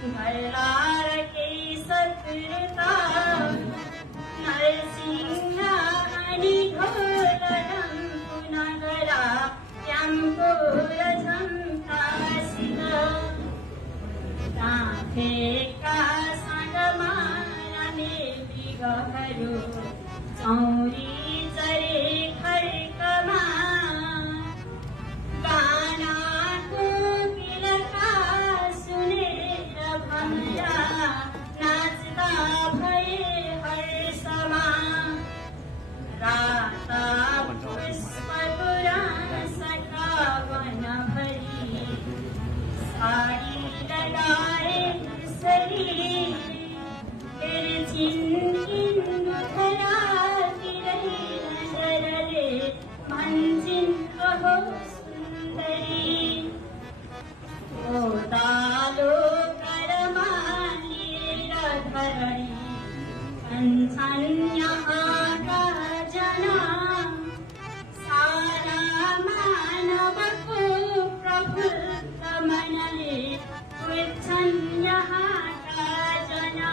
घरलार के सत्कृता नरसिंह अनि ढोलरं पुनगरा ट्याम्पोरझं कासिद काफेका साँडमा रामे मृगहरू चौरी चरे खड्कमा गानाको किलका सुनेर भमरा नाच्दा भए हर्षमा राता पुष्पपुरा सखावनभरि साडी लगाए सरी धरा नजरले भन्छिन् अहो सुन्दरी ओदालो करमा लिएर धरणी भन्छन् यहाँका जना सारा मानवको प्रफुल्ल मनले बुझ्छन् यहाँका जना